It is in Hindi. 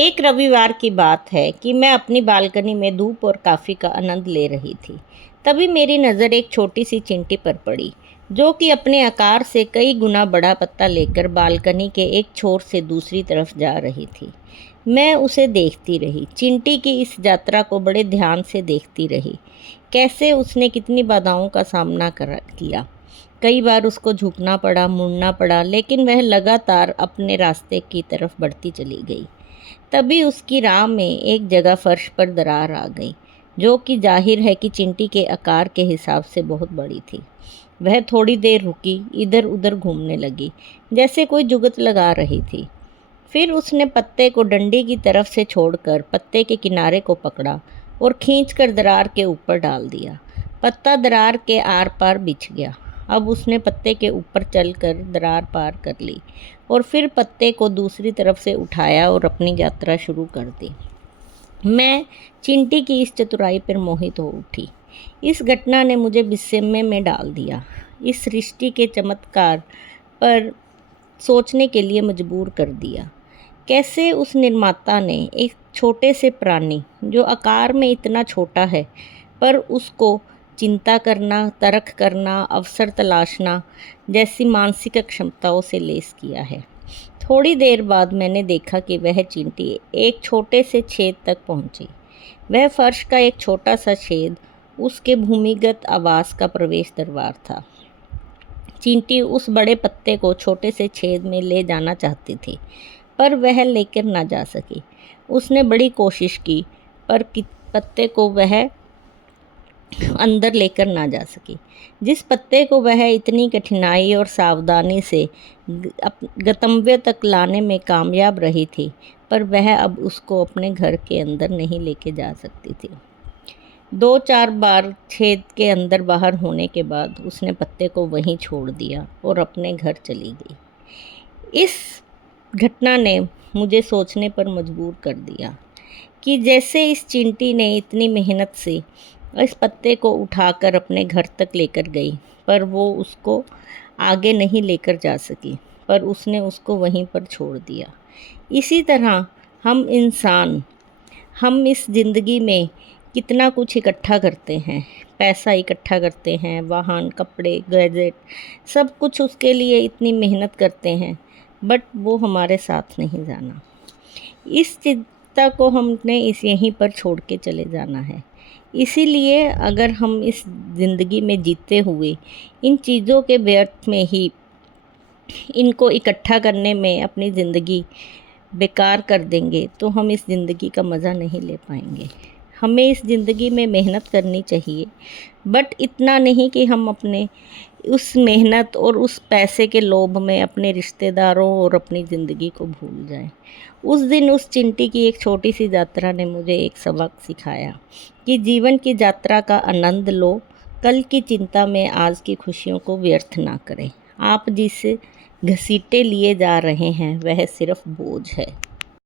एक रविवार की बात है कि मैं अपनी बालकनी में धूप और कॉफ़ी का आनंद ले रही थी। तभी मेरी नज़र एक छोटी सी चींटी पर पड़ी, जो कि अपने आकार से कई गुना बड़ा पत्ता लेकर बालकनी के एक छोर से दूसरी तरफ जा रही थी। मैं उसे देखती रही, चींटी की इस यात्रा को बड़े ध्यान से देखती रही। कैसे उसने कितनी बाधाओं का सामना किया। कई बार उसको झुकना पड़ा, मुड़ना पड़ा, लेकिन वह लगातार अपने रास्ते की तरफ बढ़ती चली गई। तभी उसकी राह में एक जगह फर्श पर दरार आ गई, जो कि जाहिर है कि चींटी के आकार के हिसाब से बहुत बड़ी थी। वह थोड़ी देर रुकी, इधर उधर घूमने लगी, जैसे कोई जुगत लगा रही थी। फिर उसने पत्ते को डंडी की तरफ से छोड़कर पत्ते के किनारे को पकड़ा और खींचकर दरार के ऊपर डाल दिया। पत्ता दरार के आर पार बिछ गया। अब उसने पत्ते के ऊपर चलकर दरार पार कर ली और फिर पत्ते को दूसरी तरफ से उठाया और अपनी यात्रा शुरू कर दी। मैं चींटी की इस चतुराई पर मोहित हो उठी। इस घटना ने मुझे विस्मय में डाल दिया। इस सृष्टि के चमत्कार पर सोचने के लिए मजबूर कर दिया। कैसे उस निर्माता ने एक छोटे से प्राणी, जो आकार में इतना छोटा है, पर उसको चिंता करना, तर्क करना, अवसर तलाशना जैसी मानसिक क्षमताओं से लैस किया है। थोड़ी देर बाद मैंने देखा कि वह चींटी एक छोटे से छेद तक पहुंची। वह फर्श का एक छोटा सा छेद उसके भूमिगत आवास का प्रवेश द्वार था। चींटी उस बड़े पत्ते को छोटे से छेद में ले जाना चाहती थी, पर वह लेकर ना जा सकी। उसने बड़ी कोशिश की, पर पत्ते को वह अंदर लेकर ना जा सकी। जिस पत्ते को वह इतनी कठिनाई और सावधानी से गंतव्य तक लाने में कामयाब रही थी, पर वह अब उसको अपने घर के अंदर नहीं लेके जा सकती थी। 2-4 बार छेद के अंदर बाहर होने के बाद उसने पत्ते को वहीं छोड़ दिया और अपने घर चली गई। इस घटना ने मुझे सोचने पर मजबूर कर दिया कि जैसे इस चींटी ने इतनी मेहनत से इस पत्ते को उठाकर अपने घर तक लेकर गई, पर वो उसको आगे नहीं लेकर जा सकी, पर उसने उसको वहीं पर छोड़ दिया। इसी तरह हम इंसान, हम इस ज़िंदगी में कितना कुछ इकट्ठा करते हैं, पैसा इकट्ठा करते हैं, वाहन, कपड़े, गैजेट, सब कुछ उसके लिए इतनी मेहनत करते हैं, बट वो हमारे साथ नहीं जाना। इस चिंता को हमने यहीं पर छोड़ के चले जाना है। इसीलिए अगर हम इस ज़िंदगी में जीते हुए इन चीज़ों के व्यर्थ में ही इनको इकट्ठा करने में अपनी ज़िंदगी बेकार कर देंगे, तो हम इस ज़िंदगी का मज़ा नहीं ले पाएंगे। हमें इस ज़िंदगी में मेहनत करनी चाहिए, बट इतना नहीं कि हम अपने उस मेहनत और उस पैसे के लोभ में अपने रिश्तेदारों और अपनी ज़िंदगी को भूल जाएं। उस दिन उस चींटी की एक छोटी सी यात्रा ने मुझे एक सबक सिखाया कि जीवन की यात्रा का आनंद लो, कल की चिंता में आज की खुशियों को व्यर्थ ना करें। आप जिसे घसीटे लिए जा रहे हैं, वह सिर्फ बोझ है।